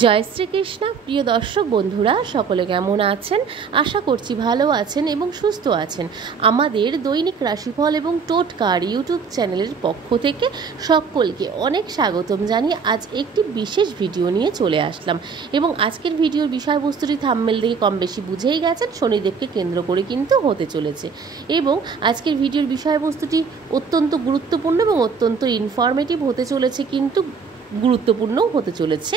জয় শ্রীকৃষ্ণ। প্রিয় দর্শক বন্ধুরা সকলে কেমন আছেন? আশা করছি ভালো আছেন এবং সুস্থ আছেন। আমাদের দৈনিক রাশিফল এবং টোটকার ইউটিউব চ্যানেলের পক্ষ থেকে সকলকে অনেক স্বাগতম জানিয়ে আজ একটি বিশেষ ভিডিও নিয়ে চলে আসলাম। এবং আজকের ভিডিওর বিষয়বস্তুটি থাম্বনেল থেকে কম বেশি বুঝেই গেছেন, শনিদেবকে কেন্দ্র করে কিন্তু হতে চলেছে। এবং আজকের ভিডিওর বিষয়বস্তুটি অত্যন্ত গুরুত্বপূর্ণ এবং অত্যন্ত ইনফরমেটিভ হতে চলেছে, কিন্তু গুরুত্বপূর্ণও হতে চলেছে।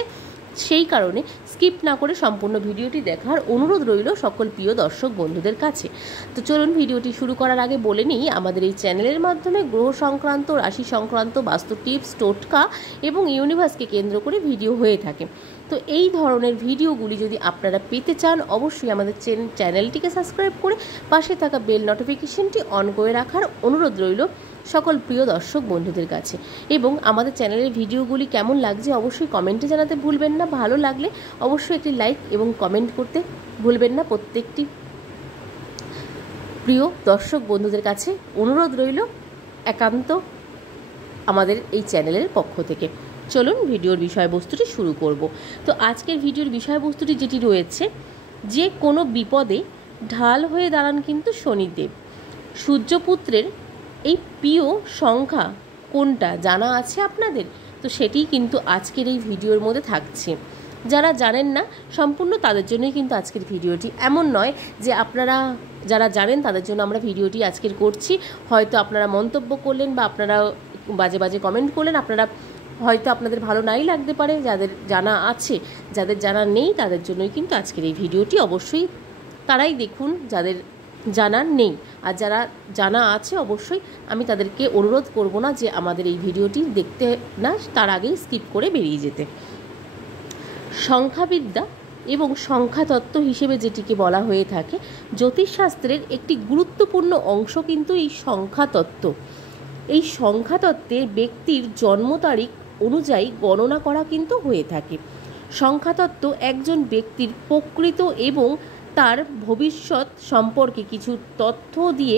সেই কারণে স্কিপ না করে সম্পূর্ণ ভিডিওটি দেখার অনুরোধ রইল সকল প্রিয় দর্শক বন্ধুদের কাছে। তো চলুন ভিডিওটি শুরু করার আগে বলে নিই, আমাদের এই চ্যানেলের মাধ্যমে গ্রহ সংক্রান্ত, রাশি সংক্রান্ত, বাস্তু টিপস, টোটকা এবং ইউনিভার্সকে কেন্দ্র করে ভিডিও হয়ে থাকে। তো এই ধরনের ভিডিওগুলি যদি আপনারা পেতে চান, অবশ্যই আমাদের চ্যানেলটিকে সাবস্ক্রাইব করে পাশে থাকা বেল নোটিফিকেশনটি অন করে রাখার অনুরোধ রইল সকল প্রিয় দর্শক বন্ধুদের কাছে। এবং আমাদের চ্যানেলের ভিডিওগুলি কেমন লাগছে অবশ্যই কমেন্টে জানাতে ভুলবেন না। ভালো লাগলে অবশ্যই একটি লাইক এবং কমেন্ট করতে ভুলবেন না। প্রত্যেকটি প্রিয় দর্শক বন্ধুদের কাছে অনুরোধ রইল একান্ত আমাদের এই চ্যানেলের পক্ষ থেকে। চলুন ভিডিওর বিষয়বস্তুটি শুরু করব। তো আজকের ভিডিওর বিষয়বস্তুটি যেটি রয়েছে, যে কোনো বিপদে ঢাল হয়ে দাঁড়ান কিন্তু শনিদেব। সূর্যপুত্রের এই প্রিয় সংখ্যা কোনটা জানা আছে আপনাদের? তো সেটি কিন্তু আজকের এই ভিডিওর মধ্যে থাকছে। যারা জানেন না সম্পূর্ণ তাদের জন্যই কিন্তু আজকের ভিডিওটি। এমন নয় যে আপনারা যারা জানেন তাদের জন্য আমরা ভিডিওটি আজকের করছি। হয়তো আপনারা মন্তব্য করলেন বা আপনারা বাজে বাজে কমেন্ট করলেন, আপনারা হয়তো আপনাদের ভালো নাই লাগতে পারে। যাদের জানা আছে, যাদের জানা নেই তাদের জন্যই কিন্তু আজকের এই ভিডিওটি। অবশ্যই তারাই দেখুন যাদের জানা নেই, আর যারা জানা আছে অবশ্যই আমি তাদেরকে অনুরোধ করব না যে আমাদের এই ভিডিওটি দেখতে না, তার আগেই স্কিপ করে বেরিয়ে যেতে। সংখ্যাবিদ্যা এবং সংখ্যাতত্ত্ব হিসেবে যেটিকে বলা হয়ে থাকে, জ্যোতিষশাস্ত্রের একটি গুরুত্বপূর্ণ অংশ কিন্তু এই সংখ্যাতত্ত্ব। এই সংখ্যাতত্ত্বে ব্যক্তির জন্ম তারিখ অনুযায়ী গণনা করা কিন্তু হয়ে থাকে। সংখ্যাতত্ত্ব একজন ব্যক্তির প্রকৃত এবং তার ভবিষ্যৎ সম্পর্কে কিছু তথ্য দিয়ে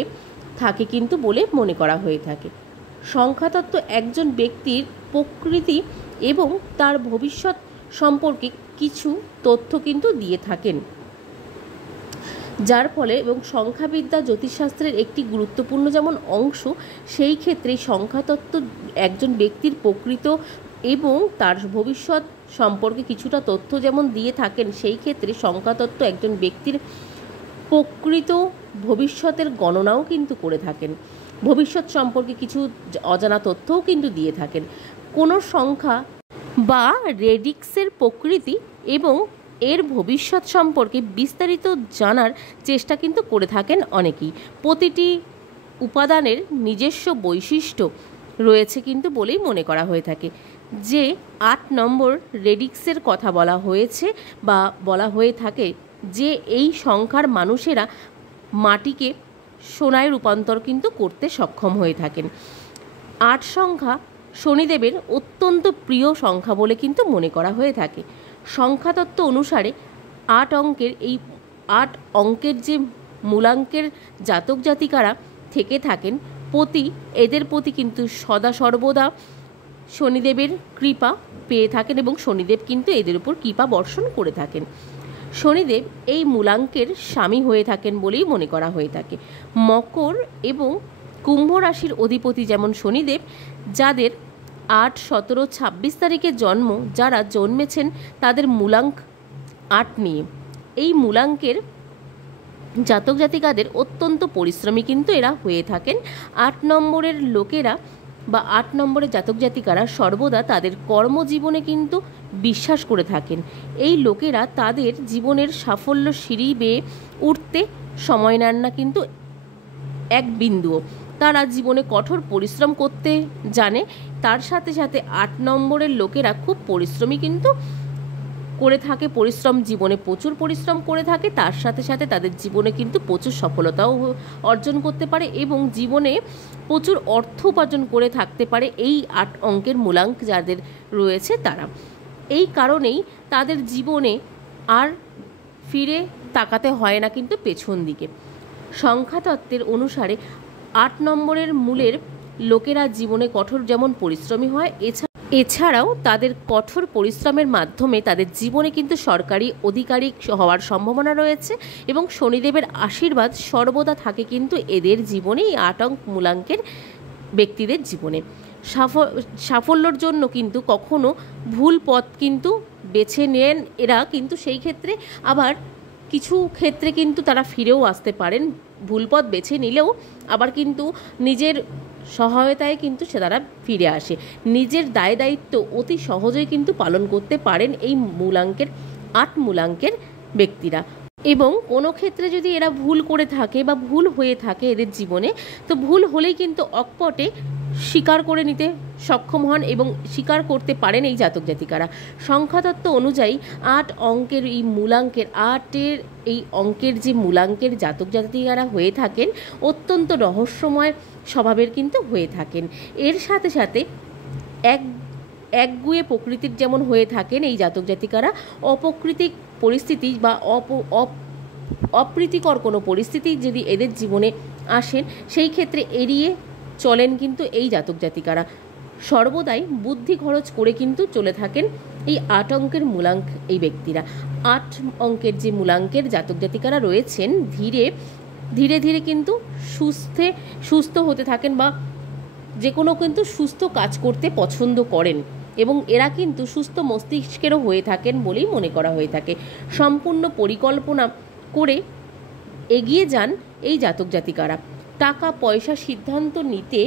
থাকে কিন্তু বলে মনে করা হয়ে থাকে। সংখ্যাতত্ত্ব একজন ব্যক্তির প্রকৃতি এবং তার ভবিষ্যৎ সম্পর্কে কিছু তথ্য কিন্তু দিয়ে থাকেন, যার ফলে এবং সংখ্যাবিদ্যা জ্যোতিষশাস্ত্রের একটি গুরুত্বপূর্ণ যেমন অংশ, সেই ক্ষেত্রে সংখ্যাতত্ত্ব একজন ব্যক্তির প্রকৃত এবং তার ভবিষ্যৎ সম্পর্কে কিছুটা তথ্য যেমন দিয়ে থাকেন, সেই ক্ষেত্রে সংখ্যাতত্ত্ব একজন ব্যক্তির প্রকৃত ভবিষ্যতের গণনাও কিন্তু করে থাকেন। ভবিষ্যৎ সম্পর্কে কিছু অজানা তথ্যও কিন্তু দিয়ে থাকেন। কোনো সংখ্যা বা রেডিক্সের প্রকৃতি এবং এর ভবিষ্যৎ সম্পর্কে বিস্তারিত জানার চেষ্টা কিন্তু করে থাকেন অনেকেই। প্রতিটি উপাদানের নিজস্ব বৈশিষ্ট্য রয়েছে কিন্তু বলেই মনে করা হয়ে থাকে। যে 8 নম্বর রেডিক্সের কথা বলা হয়েছে বা বলা হয়ে থাকে, যে এই সংখ্যার মানুষেরা মাটিকে সোনায় রূপান্তর কিন্তু করতে সক্ষম হয়ে থাকেন। 8 সংখ্যা শনিদেবের অত্যন্ত প্রিয় সংখ্যা বলে কিন্তু মনে করা হয়ে থাকে। সংখ্যাতত্ত্ব অনুসারে 8 অঙ্কের যে মূলাঙ্কের জাতক জাতিকারা থেকে থাকেন, এদের প্রতি কিন্তু সদা সর্বদা শনিদেবের কৃপা পেয়ে থাকেন এবং শনিদেব কিন্তু এদের উপর কৃপা বর্ষণ করে থাকেন। শনিদেব এই মূলাঙ্কের স্বামী হয়ে থাকেন বলেই মনে করা হয়ে থাকে। মকর এবং কুম্ভ রাশির অধিপতি যেমন শনিদেব, যাদের 8, 17, 26 তারিখে জন্ম, যারা জন্মেছেন তাদের মূলাঙ্ক 8 নিয়ে। এই মূলাঙ্কের জাতক জাতিকাদের অত্যন্ত পরিশ্রমী কিন্তু এরা হয়ে থাকেন। 8 নম্বরের লোকেরা বা 8 নম্বরের জাতক জাতিকারা সর্বদা তাদের কর্মজীবনে কিন্তু বিশ্বাস করে থাকেন। এই লোকেরা তাদের জীবনের সাফল্য সিঁড়ি বেয়ে উঠতে সময় নেন না কিন্তু এক বিন্দুও। তারা জীবনে কঠোর পরিশ্রম করতে জানে। তার সাথে সাথে 8 নম্বরের লোকেরা খুব পরিশ্রমী কিন্তু করে থাকে। জীবনে প্রচুর পরিশ্রম করে থাকে। তার সাথে সাথে তাদের জীবনে কিন্তু প্রচুর সফলতাও অর্জন করতে পারে এবং জীবনে প্রচুর অর্থ উপার্জন করে থাকতে পারে এই 8 অঙ্কের মূলাঙ্ক যাদের রয়েছে তারা। এই কারণেই তাদের জীবনে আর ফিরে তাকাতে হয় না কিন্তু পেছন দিকে। সংখ্যাতত্ত্বের অনুসারে 8 নম্বরের মূলের লোকেরা জীবনে কঠোর যেমন পরিশ্রমী হয়, এছাড়া এছাড়াও তাদের কঠোর পরিশ্রমের মাধ্যমে তাদের জীবনে কিন্তু সরকারি আধিকারিক হওয়ার সম্ভাবনা রয়েছে এবং শনিদেবের আশীর্বাদ সর্বদা থাকে কিন্তু এদের জীবনে, এই ৮ অঙ্ক মূলাঙ্কের ব্যক্তিদের জীবনে। সাফল্যর জন্য কিন্তু কখনো ভুল পথ কিন্তু বেছে নেন এরা, কিন্তু সেই ক্ষেত্রে আবার কিছু ক্ষেত্রে কিন্তু তারা ফিরেও আসতে পারেন। ভুল পথ বেছে নিলেও আবার কিন্তু নিজের সহায়তায় কিন্তু সে তারা ফিরে আসে, নিজের দায় দায়িত্ব অতি সহজেই কিন্তু পালন করতে পারেন এই মূলাঙ্কের ৮ মূলাঙ্কের ব্যক্তিরা। এবং কোনো ক্ষেত্রে যদি এরা ভুল করে থাকে বা ভুল হয়ে থাকে এদের জীবনে, তো ভুল হলেই কিন্তু অকপটে স্বীকার করে নিতে সক্ষম হন এবং স্বীকার করতে পারেন এই জাতক জাতিকারা। সংখ্যাতত্ত্ব অনুযায়ী ৮ অঙ্কের এই মূলাঙ্কের ৮-এর এই অঙ্কের যে মূলাঙ্কের জাতক জাতিকারা হয়ে থাকেন অত্যন্ত রহস্যময় স্বভাবের কিন্তু হয়ে থাকেন। এর সাথে সাথে একগুঁয়ে প্রকৃতির যেমন হয়ে থাকেন এই জাতক জাতিকারা, অপ্রাকৃতিক পরিস্থিতি বা অপ্রীতিকর কোনো পরিস্থিতি যদি এদের জীবনে আসেন সেই ক্ষেত্রে এড়িয়ে চলেন কিন্তু এই জাতক জাতিকারা। সর্বদাই বুদ্ধি খরচ করে কিন্তু চলে থাকেন এই ৮ অঙ্কের মূলাঙ্ক এই ব্যক্তিরা। ৮ অঙ্কের যে মূলাঙ্কের জাতক জাতিকারা রয়েছেন ধীরে ধীরে কিন্তু সুস্থ হতে থাকেন বা যে কোনো কিন্তু সুস্থ কাজ করতে পছন্দ করেন এবং এরা কিন্তু সুস্থ মস্তিষ্কেরও হয়ে থাকেন বলেই মনে করা হয়ে থাকে। সম্পূর্ণ পরিকল্পনা করে এগিয়ে যান এই জাতক জাতিকারা। টাকা পয়সা সিদ্ধান্ত নিতে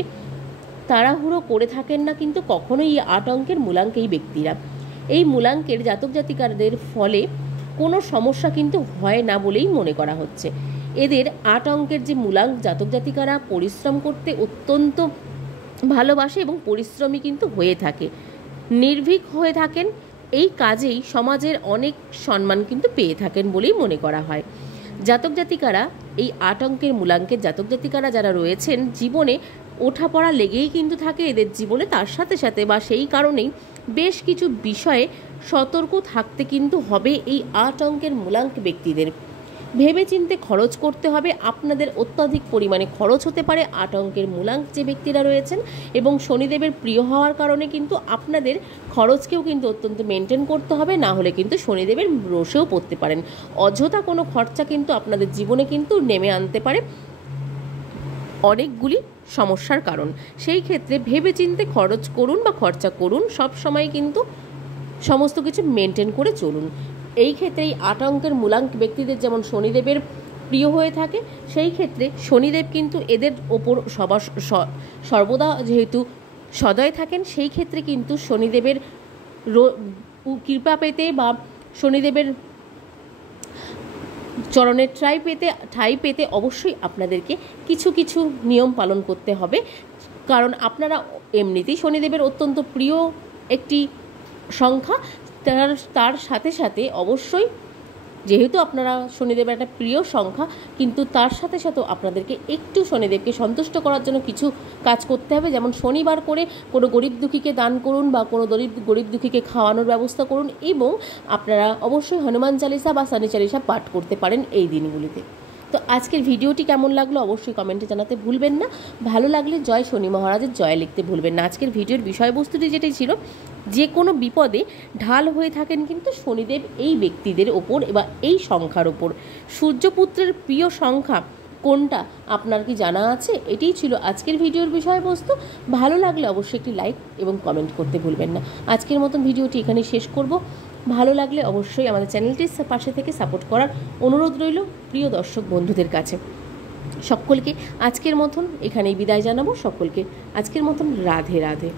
তাড়াহুড়ো করে থাকেন না কিন্তু কখনোই এই ৮ অঙ্কের মূলাঙ্ক এই ব্যক্তিরা। এই মূলাঙ্কের জাতক জাতিকাদের ফলে কোনো সমস্যা কিন্তু হয় না বলেই মনে করা হচ্ছে। এদের ৮ অঙ্কের যে মূলাঙ্ক জাতক জাতিকারা পরিশ্রম করতে অত্যন্ত ভালোবাসে এবং পরিশ্রমী কিন্তু হয়ে থাকে, নির্ভীক হয়ে থাকেন। এই কাজেই সমাজের অনেক সম্মান কিন্তু পেয়ে থাকেন বলেই মনে করা হয়। জাতক জাতিকারা এই ৮ অঙ্কের মূলাঙ্কের জাতক জাতিকারা যারা রয়েছেন জীবনে ওঠাপড়া লেগেই কিন্তু থাকে এদের জীবনে। তার সাথে সাথে বা সেই কারণেই বেশ কিছু বিষয়ে সতর্ক থাকতে কিন্তু হবে এই ৮ অঙ্কের মূলাঙ্ক ব্যক্তিদের। ভেবেচিন্তে খরচ করতে হবে, আপনাদের অত্যাধিক পরিমাণে খরচ হতে পারে ৮ অঙ্কের মূলাঙ্ক যে ব্যক্তিরা রয়েছেন এবং শনিদেবের প্রিয় হওয়ার কারণে কিন্তু আপনাদের খরচকেও কিন্তু অত্যন্ত মেনটেন করতে হবে, না হলে কিন্তু শনিদেবের রোষেও পড়তে পারেন। অযথা কোনো খরচা কিন্তু আপনাদের জীবনে কিন্তু নেমে আনতে পারে অনেকগুলি সমস্যার কারণ। সেই ক্ষেত্রে ভেবেচিন্তে খরচ করুন বা খরচা করুন, সব সময় কিন্তু সমস্ত কিছু মেনটেন করে চলুন। এই ক্ষেত্রে এই ৮ অঙ্কের মূলাঙ্ক ব্যক্তিদের যেমন শনিদেবের প্রিয় হয়ে থাকে, সেই ক্ষেত্রে শনিদেব কিন্তু এদের ওপর সর্বদা যেহেতু সদয় থাকেন, সেই ক্ষেত্রে কিন্তু শনিদেবের কৃপা পেতে বা শনিদেবের চরণের ঠাঁই পেতে অবশ্যই আপনাদেরকে কিছু কিছু নিয়ম পালন করতে হবে, কারণ আপনারা এমনিতেই শনিদেবের অত্যন্ত প্রিয় একটি সংখ্যা। তার সাথে সাথে অবশ্যই যেহেতু আপনারা শনিদেবের একটা প্রিয় সংখ্যা, কিন্তু তার সাথে সাথেও আপনাদেরকে একটু শনিদেবকে সন্তুষ্ট করার জন্য কিছু কাজ করতে হবে। যেমন শনিবার করে কোনো গরিব দুঃখীকে দান করুন বা কোনো গরিব দুঃখীকে খাওয়ানোর ব্যবস্থা করুন এবং আপনারা অবশ্যই হনুমান চালিসা বা শনি চালিসা পাঠ করতে পারেন এই দিনগুলিতে। তো আজকের ভিডিওটি কেমন লাগলো অবশ্যই কমেন্টে জানাতে ভুলবেন না। ভালো লাগলে জয় শনি মহারাজের জয় লিখতে ভুলবেন না। আজকের ভিডিওর বিষয়বস্তুটি যেটাই ছিল, যে কোনো বিপদে ঢাল হয়ে থাকেন কিন্তু শনিদেব এই ব্যক্তিদের ওপর বা এই সংখ্যার ওপর। সূর্যপুত্রের প্রিয় সংখ্যা কোনটা আপনার কি জানা আছে? এটাই ছিল আজকের ভিডিওর বিষয়বস্তু। ভালো লাগলে অবশ্যই একটি লাইক এবং কমেন্ট করতে ভুলবেন না। আজকের মতন ভিডিওটি এখানেই শেষ করব। ভালো লাগলে অবশ্যই আমাদের চ্যানেলটির পাশে থেকে সাপোর্ট করার অনুরোধ রইল প্রিয় দর্শক বন্ধুদের কাছে। সকলকে আজকের মতন এখানেই বিদায় জানাবো। সকলকে আজকের মতন রাধে রাধে।